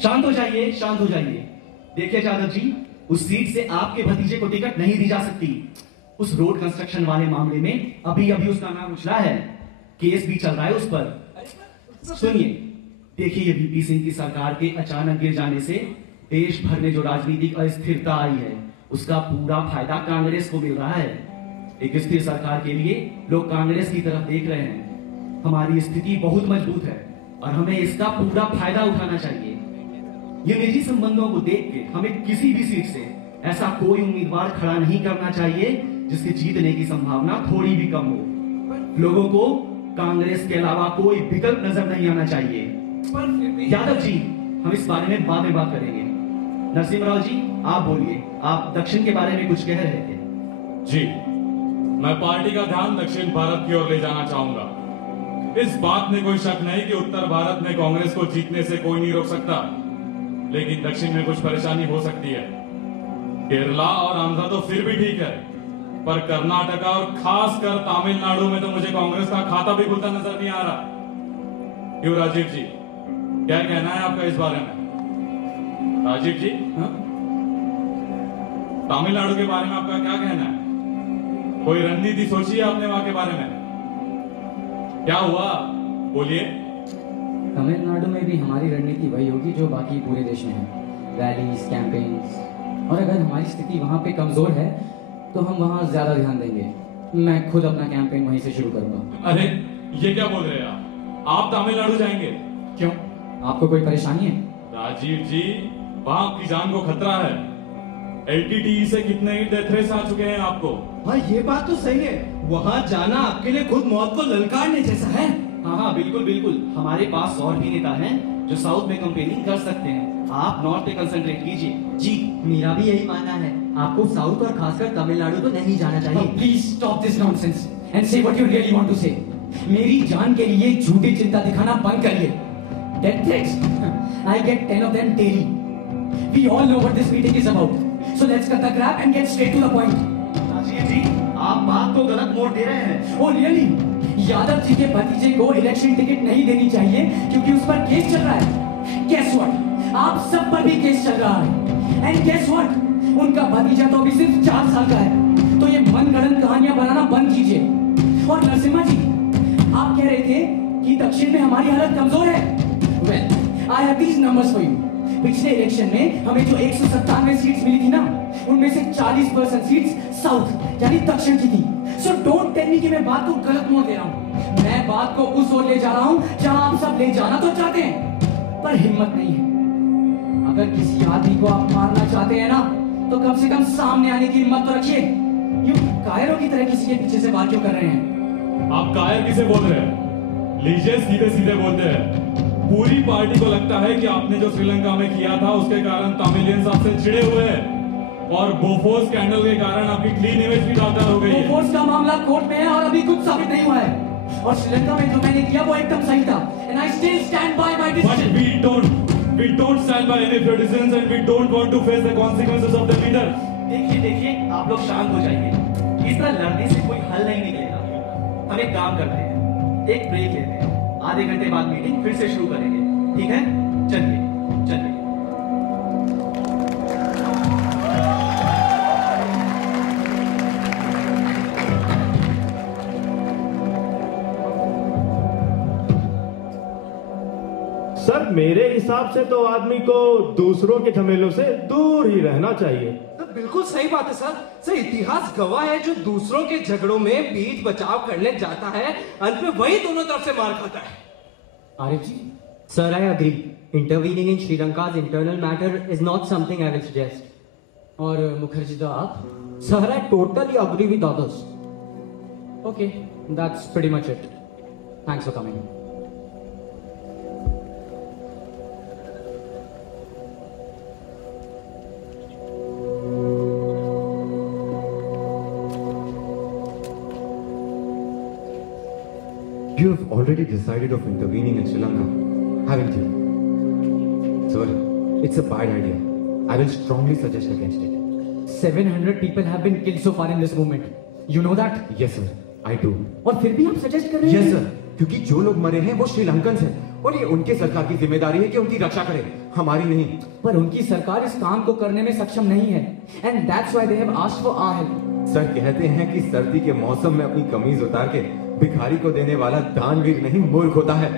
शांत हो जाइए, शांत हो जाइए। देखिए यादव जी, उस सीट से आपके भतीजे को टिकट नहीं दी जा सकती। उस रोड कंस्ट्रक्शन वाले मामले में अभी अभी उसका नाम उछला है, केस भी चल रहा है उस पर। सुनिए, देखिए ये वीपी सिंह की सरकार के अचानक गिर जाने से देश भर में जो राजनीतिक अस्थिरता आई है, उसका पूरा फायदा कांग्रेस को मिल रहा है। एक स्थिर सरकार के लिए लोग कांग्रेस की तरफ देख रहे हैं। हमारी स्थिति बहुत मजबूत है और हमें इसका पूरा फायदा उठाना चाहिए। ये निजी संबंधों को देख के हमें किसी भी सीट से ऐसा कोई उम्मीदवार खड़ा नहीं करना चाहिए जिसके जीतने की संभावना थोड़ी भी कम हो। लोगों को कांग्रेस के अलावा कोई विकल्प नजर नहीं आना चाहिए। यादव जी, हम इस बारे में बाद में बात करेंगे। नरसिम्हा जी, आप बोलिए, आप दक्षिण के बारे में कुछ कह रहे थे। जी, मैं पार्टी का ध्यान दक्षिण भारत की ओर ले जाना चाहूंगा। इस बात में कोई शक नहीं कि उत्तर भारत में कांग्रेस को जीतने से कोई नहीं रोक सकता, लेकिन दक्षिण में कुछ परेशानी हो सकती है। केरला और आंध्र तो फिर भी ठीक है, पर कर्नाटका और खासकर तमिलनाडु में तो मुझे कांग्रेस का खाता भी खुलता नजर नहीं आ रहा। क्यों राजीव जी, क्या कहना है आपका इस बारे में? राजीव जी, तमिलनाडु के बारे में आपका क्या कहना है? कोई रणनीति सोची है आपने वहां के बारे में? क्या हुआ, बोलिए। तमिलनाडु में भी हमारी रणनीति वही होगी जो बाकी पूरे देश में है, रैलीज, कैंपेन्स। और अगर हमारी स्थिति वहाँ पे कमजोर है तो हम वहाँ ज्यादा ध्यान देंगे। मैं खुद अपना कैंपेन वहीं से शुरू करूंगा। अरे ये क्या बोल रहे हैं आप तमिलनाडु जाएंगे? क्यों, आपको कोई परेशानी है? राजीव जी, वहाँ आपकी जान को खतरा है। LTTE से कितने ही डेथ रेस आ चुके हैं आपको। हाँ, ये बात तो सही है। वहाँ जाना आपके लिए खुद मौत को ललकारने जैसा है। हाँ हाँ, बिल्कुल बिल्कुल। हमारे पास और भी नेता हैं जो साउथ में कैंपेनिंग कर सकते हैं। आप नॉर्थ पे कंसंट्रेट कीजिए। जी, मेरा भी यही मानना है। आपको साउथ और खासकर तमिलनाडु तो नहीं जाना चाहिए। Please stop this nonsense and say what you really want to say. मेरी जान के लिए झूठी चिंता दिखाना बंद करिए। Death threats, I get 10 of them daily. We all know what this meeting is about. So let's cut the crap and get straight to the point. Rajiv ji, आप बात को गलत मोड़ दे रहे हैं। Oh really? यादव जी के भतीजे को इलेक्शन टिकट नहीं देनी चाहिए क्योंकि उस पर केस चल रहा है। Guess what? आप सब पर भी केस चल रहा है। And guess what? उनका भतीजा तो अभी सिर्फ 4 साल का है। तो ये मनगढ़ंत कहानियां बनाना बंद कीजिए। और नरसिम्हा जी, आप कह रहे थे कि दक्षिण में हमारी हालत कमजोर है। Well, I have these numbers for you. पिछले इलेक्शन में हमें जो 197 सीट्स मिली थी ना, उनमें से 40% सीट्स साउथ यानी दक्षिण की थी। So don't tell me कि मैं बात को गलत मोड़ दे रहा हूँ। मैं बात को उस ओर ले जा रहा हूँ जहाँ आप सब ले जाना तो चाहते हैं, पर हिम्मत नहीं है। अगर किसी आदमी को आप मारना चाहते हैं ना, तो कम से कम सामने आने की हिम्मत तो रखिए। यूं कायरों की तरह किसी के पीछे से बात क्यों कर रहे हैं? आप कायर किसे बोल रहे हैं? लीजिए, सीधे सीधे बोलते हैं। पूरी पार्टी को लगता है कि आपने जो श्रीलंका में किया था उसके कारण तमिलियंस आपसे चिढ़े हुए हैं और बोफोर्स स्कैंडल के कारण आपकी क्लीन इमेज भी दातार हो गई है। बोफोर्स का मामला कोर्ट में है और अभी कुछ साबित नहीं हुआ है। और श्रीलंका में जो मैंने किया वो एकदम सही था। And I still stand by my decision. But we don't stand by any of your decisions and we don't want to face the consequences of the leader. देखिए देखिए, आप लोग शांत हो जाइए। इस तरह लड़ने से कोई हल नहीं निकलेगा। हम एक काम करते हैं, एक ब्रेक लेते हैं। आधे घंटे बाद मीटिंग फिर से शुरू करेंगे, ठीक है? चलिए चलिए। सर, मेरे हिसाब से तो आदमी को दूसरों के झमेलों से दूर ही रहना चाहिए। तो बिल्कुल सही बात है सर। इतिहास गवाह है, जो दूसरों के झगड़ों में बीच बचाव करने जाता है, अंत में वही दोनों तरफ से मार खाता है। आरिफ जी, Sir, I agree. Intervening in Sri Lanka's internal matter is not something I will suggest. और मुखर्जी दा आप? Sir, I totally agree with others. Okay, that's pretty much it. Thanks for coming. You have already decided of intervening in Sri Lanka, haven't you? Sir, it's a bad idea. I will strongly suggest against it. 700 people have been killed so far in this movement. You know that? Yes, sir. I do. और फिर भी आप suggest कर रहे हैं? Yes, sir. क्योंकि जो लोग मरे हैं वो श्रीलंकन हैं और ये उनके सरकार की जिम्मेदारी है कि उनकी रक्षा करे, हमारी नहीं। पर उनकी सरकार इस काम को करने में सक्षम नहीं है, and that's why they have asked for our help. Sir कहते हैं कि सर्दी के मौसम में अपनी कमीज उतार के भिखारी को देने वाला दानवीर नहीं मूर्ख होता है।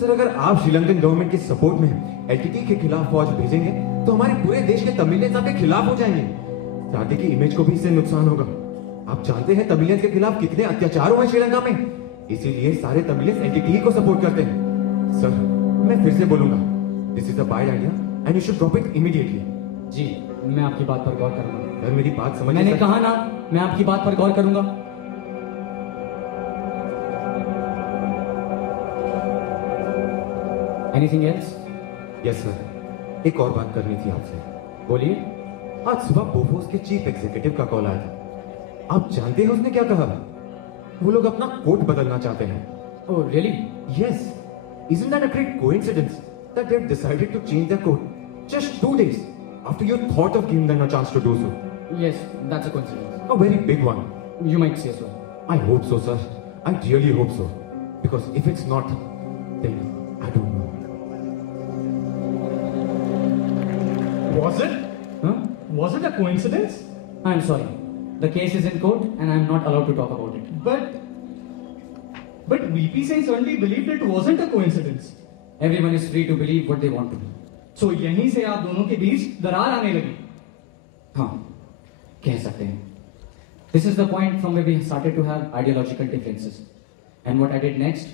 सर अगर आप श्रीलंकन गवर्नमेंट के सपोर्ट में एलटीटी के खिलाफ फौज भेजेंगे तो हमारे पूरे देश के तमिलियंस आपके खिलाफ हो जाएंगे। शादी की इमेज को भी इससे नुकसान होगा। आप जानते हैं तमिलियंस के खिलाफ कितने अत्याचार हुए श्रीलंका में, इसीलिए सारे तमिलियंस एलटीटी को सपोर्ट करते हैं। सर मैं फिर से बोलूंगा, this is a bad idea and you should drop it immediately. जी मैं आपकी बात पर गौर करूंगा। सर मेरी बात समझिए। मैंने कहा ना, मैं आपकी बात पर गौर करूंगा। Anything else? यस सर, एक और बात करनी थी आपसे। बोलिए। आज सुबह बोफोर्स के चीफ एग्जीक्यूटिव का कॉल आया था। आप जानते हैं उसने क्या कहा? वो लोग अपना कोड बदलना चाहते हैं। Oh really? Yes. Isn't that a great coincidence that they've decided to change their code just 2 days after you thought of giving them a chance to do so? Yes, that's a coincidence. A very big one. You might say so. I hope so, sir. I really hope so. Because if it's not, then I don't know. Was it? Huh? Was it a coincidence? I'm sorry. The case is in court and I'm not allowed to talk about it. But VP Singh certainly believed it wasn't a coincidence. Everyone is free to believe what they want to. So यहीं से आप दोनों के बीच दरार आने लगी। हाँ, कह सकते हैं. This is the point from where we started to have ideological differences. And what I did next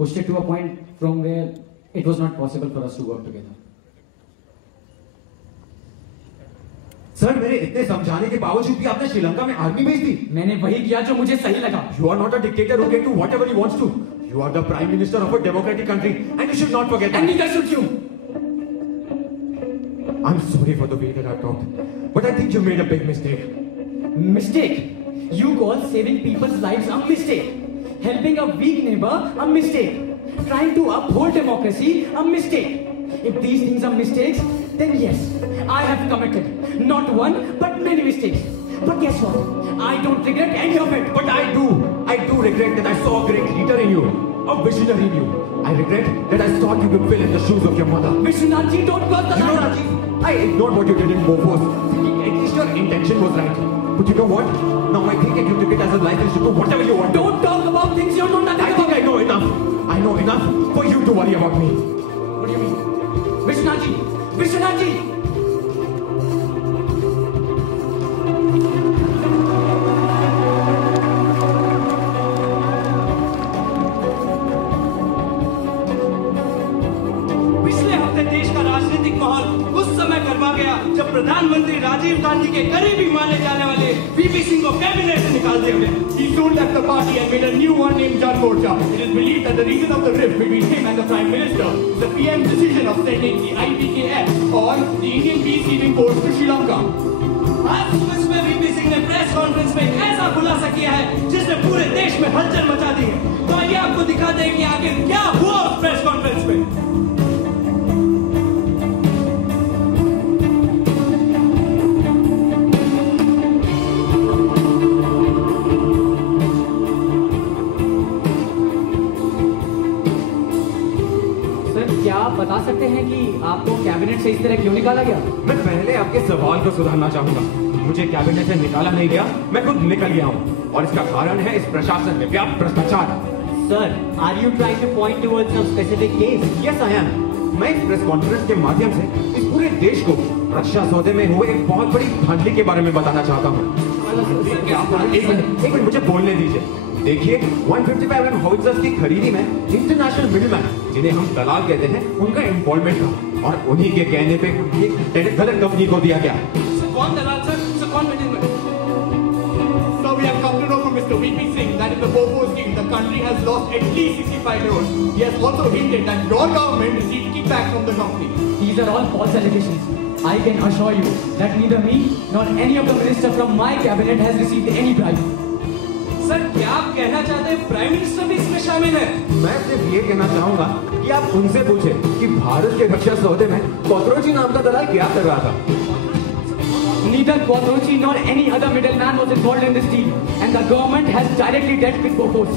pushed it to a point from where it was not possible for us to work together. Sir मेरे इतने समझाने के बावजूद भी आपने श्रीलंका में army भेज दी। मैंने वही किया जो मुझे सही लगा। You are not a dictator who can do whatever he wants to. You are the prime minister of a democratic country and you should not forget that. And neither should you. I'm sorry for the way that I've talked, but I think you made a big mistake. Mistake? You call saving people's lives a mistake? Helping a weak neighbor a mistake? Trying to uphold democracy a mistake? If these things are mistakes, then yes, I have committed not one but many mistakes. But guess what? I don't regret any of it. But I do. I do regret that I saw a great leader in you, a visionary in you. I regret that I thought you could fill in the shoes of your mother. Vishwanath ji, don't cross the line. Rajiv, I ignored what you did in Bofors, thinking at least your intention was right. But you know what? Now I think that you took it as a license to do whatever you want. Don't talk about things you know nothing about. I think I know enough. I know enough for you to worry about me. What do you mean? Vishwanath ji! Vishwanath ji! पिछले हफ्ते देश का राजनीतिक माहौल उस समय गरमा गया जब प्रधानमंत्री राजीव गांधी के करीबी माने जाने वाले वीपी सिंह को कैबिनेट से निकाल दिया गया। He soon left the party and made a new one named John Morcha. It is believed that the reason of the rift between him and the Prime Minister is the PM's decision of sending the IPKF or the Indian Peacekeeping Force to Sri Lanka. आज सुबह VP Singh ने press conference में एक ऐसा खुलासा किया है जिसने पूरे देश में हलचल मचा दी है। तो आइए आपको दिखा दें कि आखिर क्या हुआ उस प्रेस कॉन्फ्रेंस में। आप बता सकते हैं कि आपको कैबिनेट से इस तरह क्यों निकाला गया? मैं पहले आपके सवाल को सुधारना चाहूंगा। मुझे कैबिनेट से निकाला नहीं गया, मैं खुद निकल गया हूँ और इसका कारण है इस प्रशासन में व्याप्त भ्रष्टाचार। Sir, are you trying to point towards some specific case? Yes, I am. मैं इस प्रेस कॉन्फ्रेंस के माध्यम से इस पूरे देश को रक्षा सौदे में हुए एक बहुत बड़ी धांधली के बारे में बताना चाहता हूँ। एक मिनट मुझे बोलने दीजिए। देखिए 155 mm हाउइट्जर्स की खरीदी में इंटरनेशनल मिडलमैन जिन्हें हम दलाल कहते हैं उनका इन्वॉल्वमेंट था और उन्हीं के कहने पे एक गलत कंपनी को दिया गया। कौन दलाल सर? कौन middleman? So we have come to know from Mr. VP Singh that in the Bofors scheme the country has lost at least 65 crores. He has also hinted that your government received kickback from the company. These are all false allegations. I can assure you that neither me nor any of the ministers from my cabinet has received any bribe. Sir क्या आप कहना चाहते हैं prime minister भी इसमें शामिल है? मैं सिर्फ ये कहना चाहूंगा कि आप उनसे पूछें कि भारत के रक्षा सौदे में कोतरोची नाम का दलाल क्या कर रहा था। Neither Quadrochi nor any other middleman was involved in this deal, and the government has directly dealt with Bofors.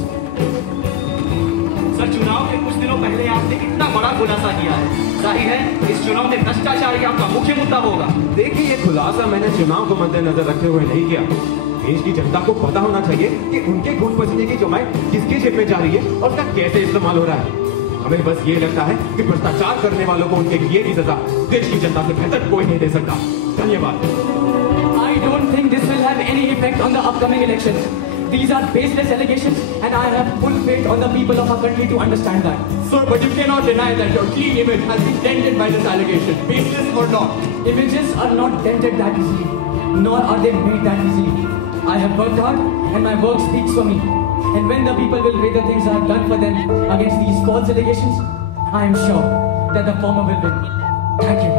Sir, चुनाव के कुछ दिनों पहले आपने इतना बड़ा खुलासा किया है, जाहिर है इस चुनाव में भ्रष्टाचार ही आपका मुख्य मुद्दा होगा। देखिए, ये खुलासा मैंने चुनाव को मद्देनजर रखते हुए नहीं किया। देश की जनता को पता होना चाहिए कि उनके खून पसीने की कमाई किसके जेब में जा रही है और उसका कैसे इस्तेमाल हो रहा है। हमें बस ये लगता है कि भ्रष्टाचार करने वालों को उनके किए की सजा देश की जनता से बेहतर कोई नहीं दे सकता। धन्यवाद। I don't think this will have any effect on the upcoming elections. These are baseless allegations, and I have full faith on the people of our country to understand that. Sir, but you cannot deny that your clean image has been dented by this allegation, baseless or not. Images are not dented that easily, nor are they made that easily. I have worked hard, and my work speaks for me. And when the people will weigh the things I have done for them against these false allegations, I am sure that the former will win. Thank you.